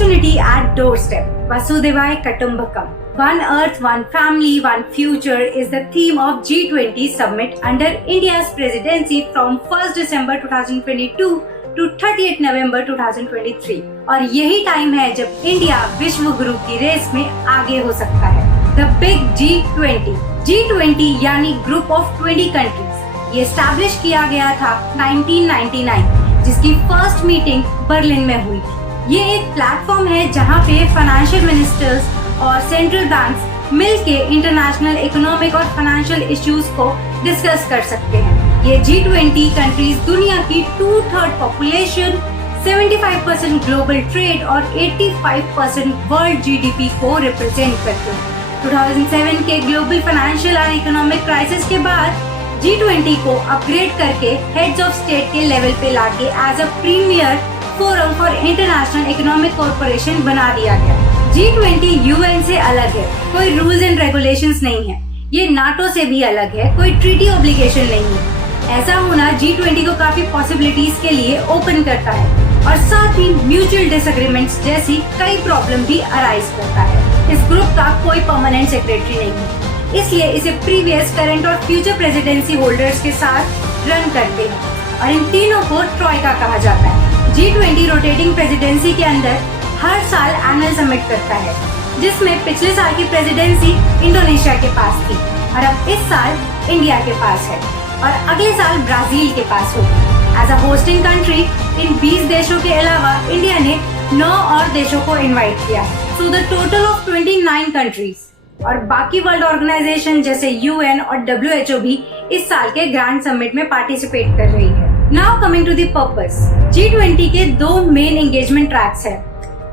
opportunity at doorstep. Vasudevaya Kutumbakam. One Earth, One Family, One Future is the theme of G20 Summit under India's presidency from 1st December 2022 to 30th November 2023. और यही time है जब India विश्व गुरु की race में आगे हो सकता है। The Big G20. G20 यानी ग्रुप ऑफ 20 कंट्रीज। ये एस्टैब्लिश किया गया था 1999, जिसकी फर्स्ट मीटिंग बर्लिन में हुई थी। ये एक प्लेटफॉर्म है जहाँ पे फाइनेंशियल मिनिस्टर्स और सेंट्रल बैंक्स मिलके इंटरनेशनल इकोनॉमिक और फाइनेंशियल इश्यूज को डिस्कस कर सकते हैं। ये G20 कंट्रीज दुनिया की 2/3 पॉपुलेशन, 75% ग्लोबल ट्रेड और 85% वर्ल्ड जीडीपी को रिप्रेजेंट करते हैं। 2007 के ग्लोबल फाइनेंशियल और इकोनॉमिक क्राइसिस के बाद G20 को अपग्रेड करके हेड्स ऑफ स्टेट के लेवल पे लाके as a premier forum for international economic corporation बना दिया गया। G20 यूएन से अलग है, कोई रूल्स एंड रेगुलेशंस नहीं है। ये नाटो से भी अलग है, कोई ट्रीटी ऑब्लिगेशन नहीं है। ऐसा होना G20 को काफी पॉसिबिलिटीज के लिए ओपन करता है और साथ ही म्यूचुअल डिसएग्रीमेंट्स जैसी कई प्रॉब्लम भी अराइज करता है। इस ग्रुप का कोई परमानेंट सेक्रेटरी नहीं है, इसलिए इसे प्रीवियस, करंट और फ्यूचर प्रेसिडेंसी होल्डर्स के साथ रन करते हैं और इन तीनों को ट्रॉइका कहा जाता है। G20 रोटेटिंग प्रेसिडेंसी के अंदर हर साल एनुअल समिट करता है, जिसमें पिछले साल की प्रेसिडेंसी इंडोनेशिया के पास थी और अब इस साल इंडिया के पास है और अगले साल ब्राजील के पास होगी। As a hosting country in 20 देशों के अलावा इंडिया ने 9 और देशों को इनवाइट किया है। So the total of 29 countries और बाकी वर्ल्ड ऑर्गेनाइजेशन जैसे यूएन और WHO भी इस साल के ग्रैंड समिट में पार्टिसिपेट कर रही है। Now coming to the purpose, G20 के 2 मेन एंगेजमेंट ट्रैक्स है,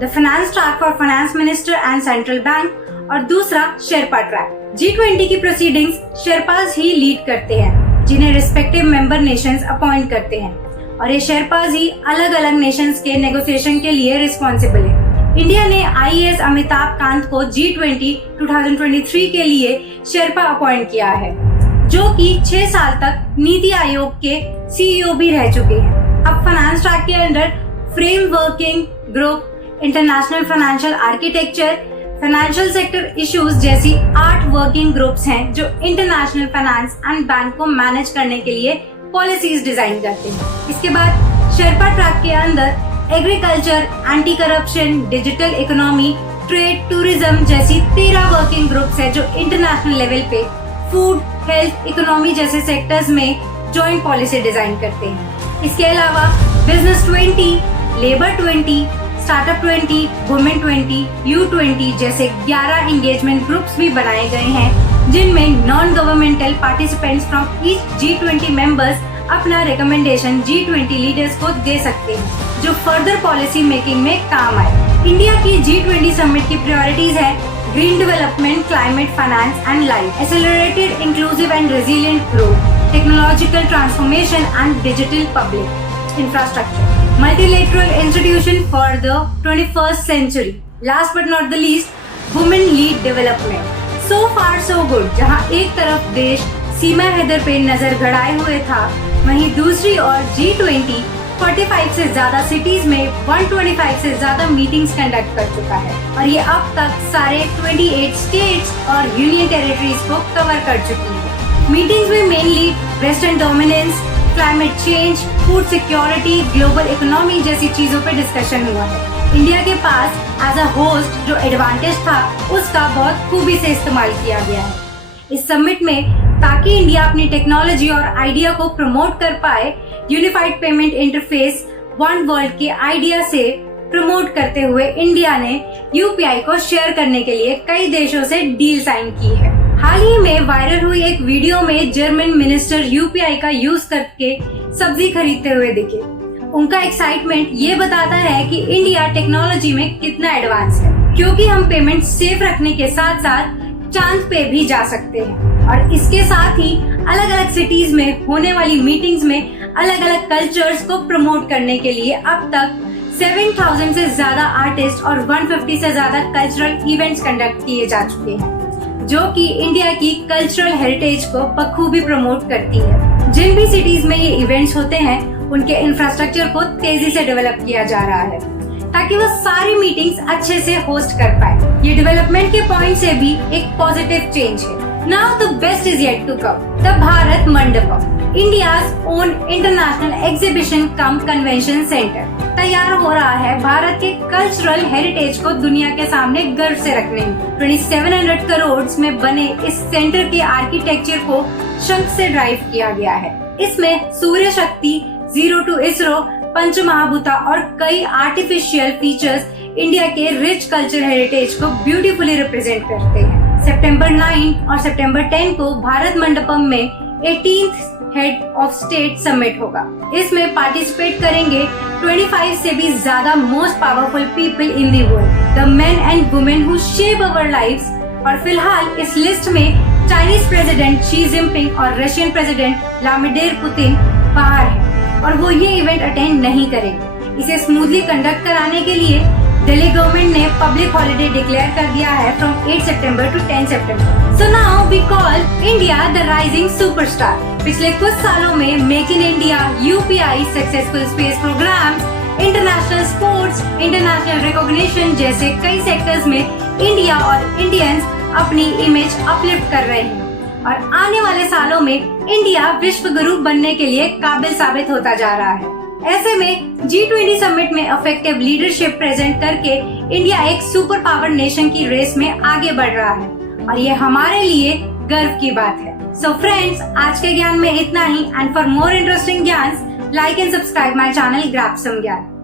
the finance track for finance minister and central bank और दूसरा शेरपा ट्रैक। G20 की प्रोसीडिंग्स शेरपास ही लीड करते हैं, जिन्हें रिस्पेक्टिव मेंबर नेशंस अपॉइंट करते हैं और ये शेरपास ही अलग अलग नेशंस के नेगोशिएशन के लिए रिस्पॉन्सिबल है। इंडिया ने IAS अमिताभ कांत को G20 2023 के लिए शेरपा अपॉइंट किया है, जो कि 6 साल तक नीति आयोग के CEO भी रह चुके हैं। अब फाइनेंस ट्रैक के अंदर frame working group, international financial architecture, financial sector issues जैसी 8 वर्किंग ग्रुप्स हैं जो इंटरनेशनल फाइनेंस एंड बैंक को मैनेज करने के लिए पॉलिसीज डिजाइन करते हैं। इसके बाद शेरपा ट्रैक के अंदर agriculture, anti corruption, digital economy, trade, tourism जैसी 13 वर्किंग ग्रुप्स है जो इंटरनेशनल लेवल पे फूड, हेल्थ, इकोनॉमी जैसे सेक्टर्स में जॉइंट पॉलिसी डिजाइन करते हैं। इसके अलावा business 20, labour 20, startup 20, women 20, U20 जैसे 11 एंगेजमेंट ग्रुप्स भी बनाए गए हैं, जिनमें non governmental participants from each G20 members अपना रिकमेंडेशन G20 लीडर्स को दे सकते हैं, जो फर्दर पॉलिसी मेकिंग में काम आए। इंडिया की G20 समिट की प्रायोरिटीज है green development, climate finance and life, accelerated inclusive and resilient growth, technological transformation and digital public infrastructure, multilateral institution for the 21st century. Last but not the least, women lead development. So far so good. जहाँ एक तरफ देश सीमा हैदर पे नजर गड़ाए हुए था, वहीं दूसरी ओर G20 45 से ज्यादा सिटीज में 125 से ज्यादा मीटिंग्स कंडक्ट कर चुका है और ये अब तक सारे 28 स्टेट्स और यूनियन टेरिटरीज को कवर कर चुकी है। मीटिंग्स में mainly western dominance, climate change, food security, global economy जैसी चीजों पे डिस्कशन हुआ है। इंडिया के पास एज अ होस्ट जो एडवांटेज था, उसका बहुत खूबी से इस्तेमाल किया गया है इस समिट में, ताकि इंडिया अपनी टेक्नोलॉजी और आइडिया को प्रमोट कर पाए। Unified payment interface one world के आइडिया से प्रमोट करते हुए इंडिया ने UPI को शेयर करने के लिए कई देशों से डील साइन की है। हाल ही में वायरल हुई एक वीडियो में जर्मन मिनिस्टर UPI का यूज करके सब्जी खरीदते हुए दिखे। उनका एक्साइटमेंट ये बताता है कि इंडिया टेक्नोलॉजी में कितना एडवांस है, क्योंकि हम पेमेंट सेफ रखने के साथ साथ चांद पे भी जा सकते हैं। और इसके साथ ही अलग अलग सिटीज में होने वाली मीटिंग्स में अलग अलग कल्चर्स को प्रमोट करने के लिए अब तक 7000 से ज्यादा आर्टिस्ट और 150 से ज्यादा कल्चरल इवेंट्स कंडक्ट किए जा चुके हैं, जो कि इंडिया की कल्चरल हेरिटेज को बखूबी प्रमोट करती है। जिन भी सिटीज में ये इवेंट्स होते हैं, उनके इंफ्रास्ट्रक्चर को तेजी से डेवलप किया जा रहा है ताकि वो सारी मीटिंग्स अच्छे से होस्ट कर पाए। ये डेवलपमेंट के पॉइंट से भी एक पॉजिटिव चेंज है। Now the best is yet to come, the Bharat Mandapam, India's own international exhibition cum convention centre तैयार हो रहा है भारत के कल्चरल हेरिटेज को दुनिया के सामने गर्व से रखने में। 2700 करोड़ में बने इस सेंटर के आर्किटेक्चर को शंख से ड्राइव किया गया है। इसमें सूर्य शक्ति, जीरो टू इसरो, पंच महाभूता और कई आर्टिफिशियल फीचर्स इंडिया के रिच कल्चर हेरिटेज को ब्यूटीफुली रिप्रेजेंट करते हैं। सितंबर 9 और सितंबर 10 को भारत मंडपम में 18th head of state summit होगा। इसमें पार्टिसिपेट करेंगे 25 से भी ज्यादा most powerful people in the world, the men and women who shape our lives. और फिलहाल इस लिस्ट में चाइनीज प्रेसिडेंट शी जिनपिंग और रशियन प्रेसिडेंट व्लादिमीर पुतिन बाहर है और वो ये इवेंट अटेंड नहीं करेंगे। इसे स्मूथली कंडक्ट कराने के लिए दिल्ली गवर्नमेंट ने पब्लिक हॉलिडे डिक्लेयर कर दिया है फ्रॉम 8 सितंबर टू 10 सितंबर। So now we call India the rising superstar. पिछले कुछ सालों में make in India, UPI, successful space programmes, international sports, international recognition जैसे कई सेक्टर्स में इंडिया और इंडियंस अपनी इमेज अपलिफ्ट कर रहे हैं और आने वाले सालों में इंडिया विश्व गुरु बनने के लिए काबिल साबित होता जा रहा है। ऐसे में G20 समिट में इफेक्टिव लीडरशिप प्रेजेंट करके इंडिया एक सुपर पावर नेशन की रेस में आगे बढ़ रहा है और ये हमारे लिए गर्व की बात है। सो फ्रेंड्स, आज के ज्ञान में इतना ही। And for more interesting gyan, like and subscribe my channel grab some ज्ञान।